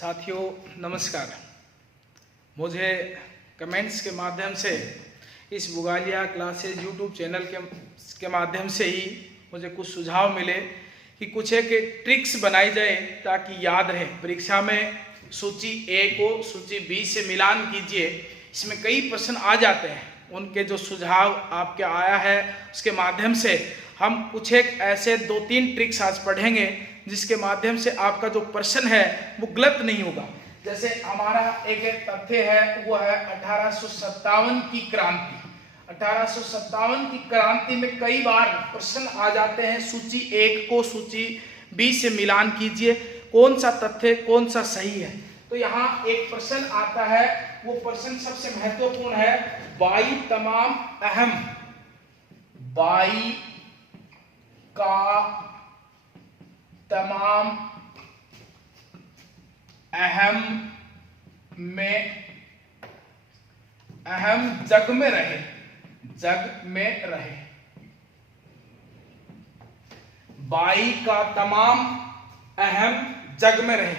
साथियों नमस्कार। मुझे कमेंट्स के माध्यम से इस बुगालिया क्लासेज यूट्यूब चैनल के माध्यम से ही मुझे कुछ सुझाव मिले कि कुछ एक ट्रिक्स बनाई जाए ताकि याद रहे। परीक्षा में सूची ए को सूची बी से मिलान कीजिए, इसमें कई प्रश्न आ जाते हैं। उनके जो सुझाव आपके आया है उसके माध्यम से हम कुछ एक ऐसे 2-3 ट्रिक्स आज पढ़ेंगे जिसके माध्यम से आपका जो प्रश्न है वो गलत नहीं होगा। जैसे हमारा एक तथ्य है वो है 1857 की क्रांति। 1857 की क्रांति में कई बार प्रश्न आ जाते हैं, सूची 1 को सूची बी से मिलान कीजिए, कौन सा तथ्य कौन सा सही है। तो यहाँ एक प्रश्न आता है, वो प्रश्न सबसे महत्वपूर्ण है। 22 तमाम अहम 22 का तमाम अहम जग में रहे। 22 का तमाम अहम जग में रहे।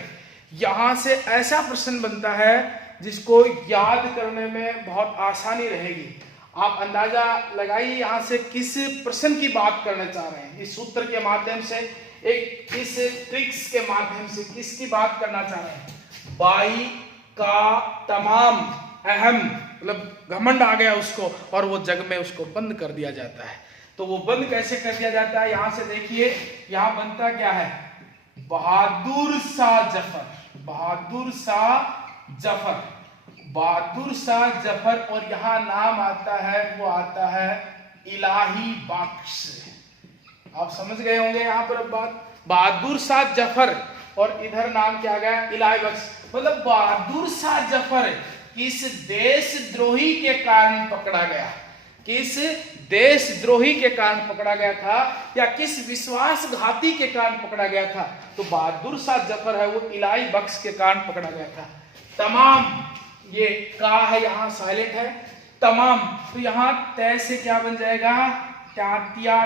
यहां से ऐसा प्रश्न बनता है जिसको याद करने में बहुत आसानी रहेगी। आप अंदाजा लगाइए यहाँ से किस प्रश्न की बात करना चाह रहे हैं। इस सूत्र के माध्यम से, एक इस ट्रिक्स के माध्यम से किसकी बात करना चाह रहे हैं। 22 का तमाम अहम, मतलब घमंड आ गया उसको और वो जग में उसको बंद कर दिया जाता है। तो वो बंद कैसे कर दिया जाता है, यहां से देखिए। यहां बनता क्या है, बहादुर शाह जफर, और यहाँ नाम आता है, वो आता है इलाही बख्श। आप समझ गए होंगे यहाँ पर बात। बहादुर शाह जफर और इधर नाम क्या गया, इलाही बख्श। मतलब बहादुर शाह जफर किस देशद्रोही के कारण पकड़ा गया, किस देशद्रोही के कारण पकड़ा गया था, या किस विश्वासघाती के कारण पकड़ा गया था। तो बहादुर शाह जफर है वो इलाही बख्श के कारण पकड़ा गया था। तमाम, ये का है यहाँ साइलेंट है, तमाम। तो यहाँ तय से क्या बन जाएगा, तात्या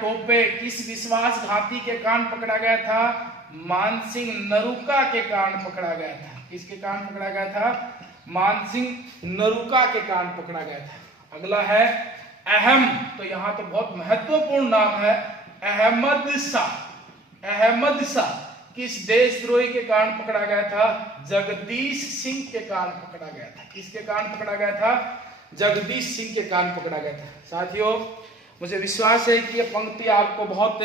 टोपे किस विश्वासघाती के कारण पकड़ा गया था, मानसिंह नरूका के कारण पकड़ा गया था। किसके कारण पकड़ा गया था, मानसिंह नरूका के कारण पकड़ा गया था। अगला है अहम, तो यहाँ तो बहुत महत्वपूर्ण नाम है, अहमद शाह किस देशद्रोही के कारण पकड़ा गया था, जगदीश सिंह के कारण पकड़ा गया था। किसके कारण पकड़ा गया था, जगदीश सिंह के कारण पकड़ा गया था। साथियों मुझे विश्वास है कि यह पंक्ति आपको बहुत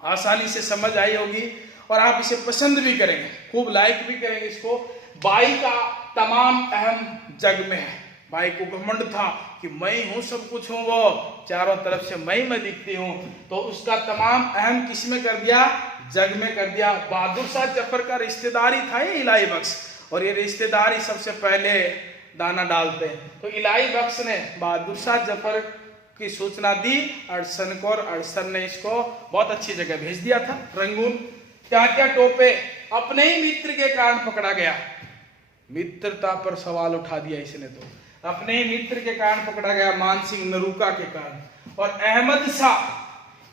आसानी से समझ आई होगी और आप इसे पसंद भी करेंगे, खूब लाइक भी करेंगे इसको। 22 का तमाम अहम जग में है। 22 को घमंड था कि मैं हूं, सब कुछ हूं, वो चारों तरफ से मैं दिखती हूं। तो उसका तमाम अहम किस में कर दिया, जग में कर दिया। बहादुर शाह जफर का रिश्तेदारी था ये इलाही बख्श, और ये रिश्तेदारी सबसे पहले दाना डालते हैं। तो इलाही बख्श ने बहादुर शाह जफर की सूचना दी अड़सन को, और अड़सन ने इसको बहुत अच्छी जगह भेज दिया था, रंगून। तात्या टोपे अपने ही मित्र के कारण पकड़ा गया। मित्रता पर सवाल उठा दिया इसने, तो अपने ही मित्र के कारण पकड़ा गया, मानसिंह नरूका के कारण। और अहमद शाह,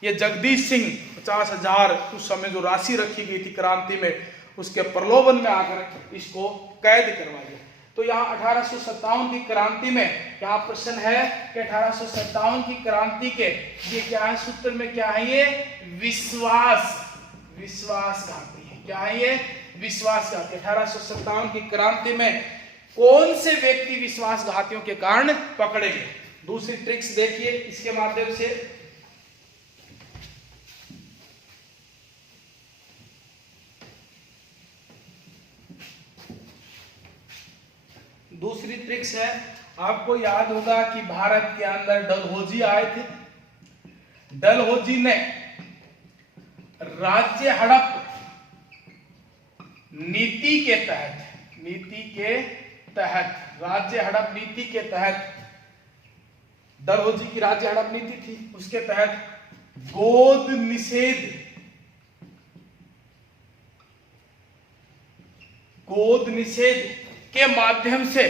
ये जगदीश सिंह 50,000 उस समय जो राशि रखी गई थी क्रांति में, उसके प्रलोभन में आकर इसको कैद करवा दिया। तो यहाँ 1857 की क्रांति में यहाँ प्रश्न है कि 1857 की क्रांति के ये क्या है, सूत्र में क्या है, ये विश्वासघाती है। क्या है ये, विश्वासघाती। 1857 की क्रांति में कौन से व्यक्ति विश्वासघातियों के कारण पकड़े गए। दूसरी ट्रिक्स देखिए इसके माध्यम से। दूसरी ट्रिक्स है, आपको याद होगा कि भारत के अंदर डलहौजी आए थे। डलहौजी ने राज्य हड़प नीति के तहत डलहौजी की राज्य हड़प नीति थी, उसके तहत गोद निषेध के माध्यम से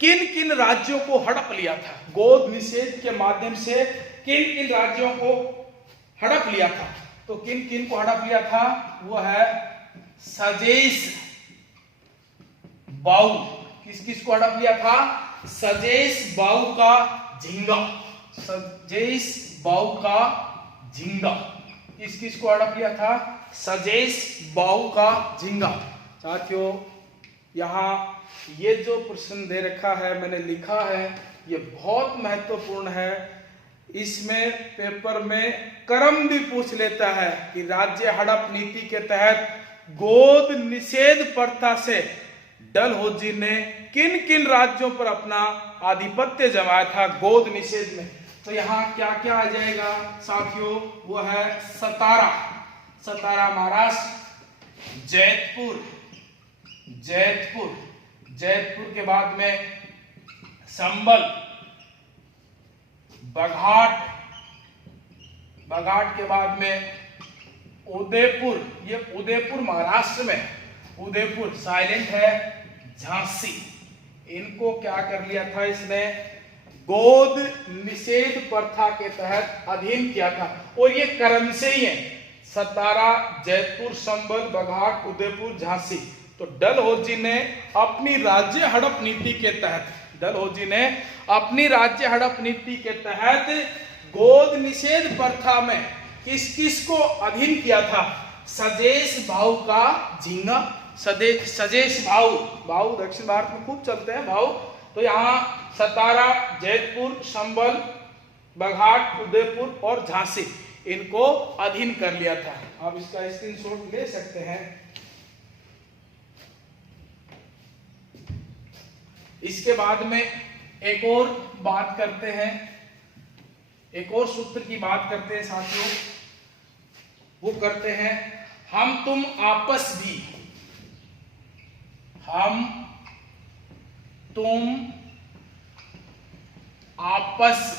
किन किन राज्यों को हड़प लिया था। गोद निषेध के माध्यम से किन किन राज्यों को हड़प लिया था। तो किन किन को हड़प लिया था, वो है सजेश बाऊ, किस किस को हड़प लिया था? सजेश बाऊ का झींगा, सजेश बाऊ का झींगा, किस किस को हड़प लिया था? सजेश बाऊ का झींगा। साथियों यहाँ ये जो प्रश्न दे रखा है, मैंने लिखा है, ये बहुत महत्वपूर्ण है। इसमें पेपर में क्रम भी पूछ लेता है कि राज्य हड़प नीति के तहत गोद निषेध प्रथा से डलहौजी ने किन किन राज्यों पर अपना आधिपत्य जमाया था गोद निषेध में। तो यहाँ क्या क्या आ जाएगा साथियों? वो है सतारा, सतारा महाराष्ट्र, जैतपुर, जैतपुर, जैतपुर के बाद में संबल, बघाट, बघाट के बाद में उदयपुर, ये उदयपुर महाराष्ट्र में, उदयपुर साइलेंट है, झांसी, इनको क्या कर लिया था इसने? गोद निषेध प्रथा के तहत अधीन किया था। और ये क्रम से ही है, सतारा, जयपुर, संबल, बघाट, उदयपुर, झांसी। तो डलहौजी ने अपनी राज्य हड़प नीति के तहत, डलहौजी ने अपनी राज्य हड़प नीति के तहत गोद निषेध प्रथा में किस किस को अधीन किया था? सजेश भाऊ का झींगा, सजेश भाऊ, भाऊ दक्षिण भारत में खूब चलते हैं भाऊ। तो यहाँ सतारा, जैतपुर, संबल, बघाट, उदयपुर और झांसी, इनको अधीन कर लिया था। आप इसका स्क्रीनशॉट ले सकते हैं। इसके बाद में एक और बात करते हैं, एक और सूत्र की बात करते हैं साथियों, वो करते हैं हम तुम आपस भी, हम तुम आपस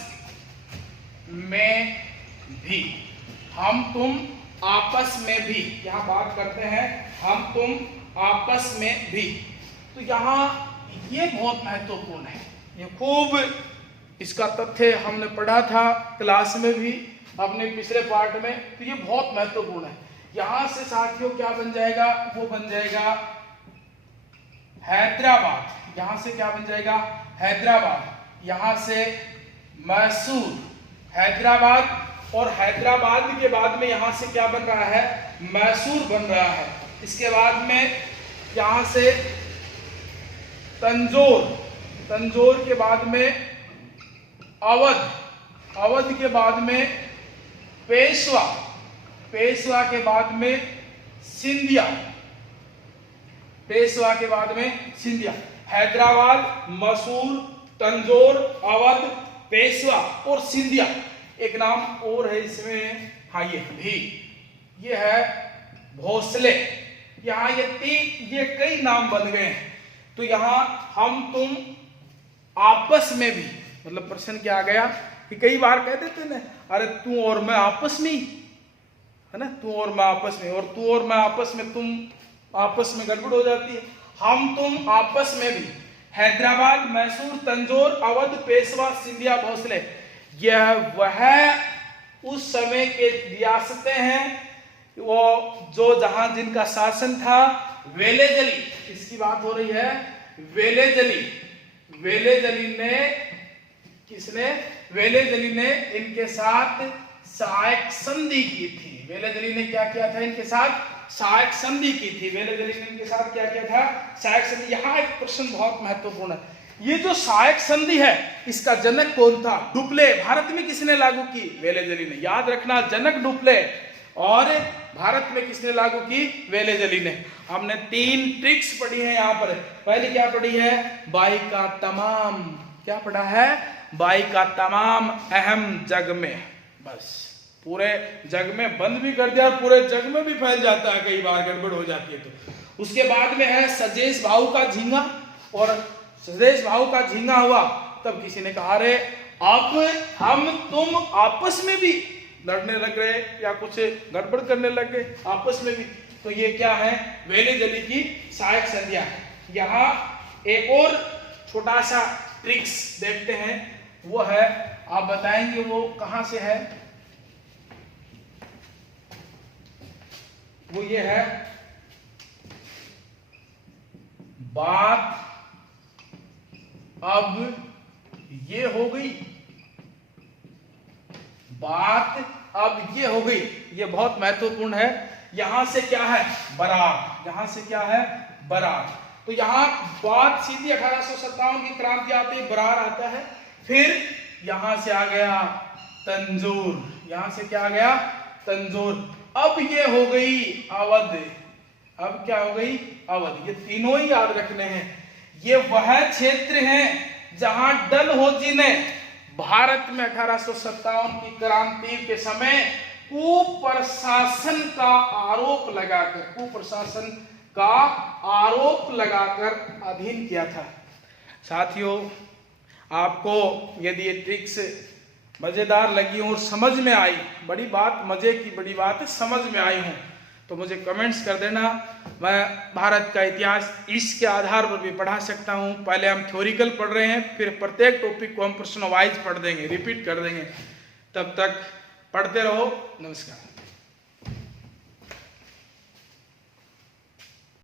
में भी, हम तुम आपस में भी, यहां बात करते हैं हम तुम आपस में भी। तो यहां ये बहुत महत्वपूर्ण है, ये खूब इसका तथ्य हमने पढ़ा था क्लास में भी अपने पिछले पार्ट में। तो ये बहुत महत्वपूर्ण है। यहां से साथियों क्या बन जाएगा? वो बन जाएगा हैदराबाद, यहां से क्या बन जाएगा? हैदराबाद, यहां से मैसूर, हैदराबाद, और हैदराबाद के बाद में यहां से क्या बन रहा है? मैसूर बन रहा है। इसके बाद में यहां से तंजौर, तंजौर के बाद में अवध, अवध के बाद में पेशवा, पेशवा के बाद में सिंधिया, पेशवा के बाद में सिंधिया। हैदराबाद, मैसूर, तंजौर, अवध, पेशवा और सिंधिया। एक नाम और है इसमें, हाँ ये भी, ये है भोसले। यहाँ ये कई नाम बन गए हैं। तो यहाँ हम तुम आपस में भी, मतलब प्रश्न क्या आ गया कि कई बार कह देते ना, अरे तू और मैं आपस में, है ना, तू और मैं आपस में, और तू और मैं आपस में, तुम आपस में गड़बड़ हो जाती है। हम तुम आपस में भी, हैदराबाद, मैसूर, तंजौर, अवध, पेशवा, सिंधिया, भोसले, यह वह उस समय के रियासतें हैं वो जो जहां जिनका शासन था वेलेजली, इसकी बात हो रही है वेलेजली, वेलेजली ने, किसने? वेलेजली ने इनके साथ सहायक संधि की थी। वेलेजली ने क्या किया था? इनके साथ सहायक संधि की थी। वेलेजली ने इनके साथ क्या किया था? सहायक संधि। यहाँ एक प्रश्न बहुत महत्वपूर्ण है, ये जो सहायक संधि है इसका जनक कौन था? डुप्ले। भारत में किसने लागू की? वेलेजली ने। याद रखना, जनक डुप्ले, और भारत में किसने लागू की? वेलेजली ने। हमने 3 ट्रिक्स पढ़ी है यहाँ पर। पहली क्या पढ़ी है? बाई का तमाम, क्या पढ़ा है? बाई का तमाम अहम जग में, बस पूरे जग में बंद भी कर दिया, पूरे जग में भी फैल जाता है, कई बार गड़बड़ हो जाती है। तो उसके बाद में है सजेश भाऊ का झींगा, और सजेश भाऊ का झींगा हुआ तब किसी ने कहा, अरे अब हम तुम आपस में भी लड़ने लग गए या कुछ गड़बड़ करने लग गए आपस में भी। तो ये क्या है? वेलेजली की सहायक संधियां। यहाँ एक और छोटा सा ट्रिक्स देखते हैं, वो है, आप बताएंगे वो कहां से है? वो ये है बात अब ये हो गई, बात अब ये हो गई। ये बहुत महत्वपूर्ण है। यहां से क्या है, बरार, यहां से क्या है, बरार। तो यहां बात सीधी 1857 की क्रांति आती है, बरार आता है। फिर यहां से आ गया तंजौर, यहां से क्या आ गया, तंजौर। अब ये हो गई अवध, अब क्या हो गई, अवध। ये तीनों ही याद रखने हैं। ये वह क्षेत्र हैं जहां डलहौजी ने भारत में 1857 की क्रांति के समय कुप्रशासन का आरोप लगाकर, कुप्रशासन का आरोप लगाकर अधीन किया था। साथियों, आपको यदि ये ट्रिक्स मजेदार लगी और समझ में आई, बड़ी बात, मजे की बड़ी बात है, समझ में आई हो, तो मुझे कमेंट्स कर देना। मैं भारत का इतिहास इसके आधार पर भी पढ़ा सकता हूँ। पहले हम थ्योरिकल पढ़ रहे हैं, फिर प्रत्येक टॉपिक को हम प्रश्न वाइज पढ़ देंगे, रिपीट कर देंगे। तब तक पढ़ते रहो। नमस्कार।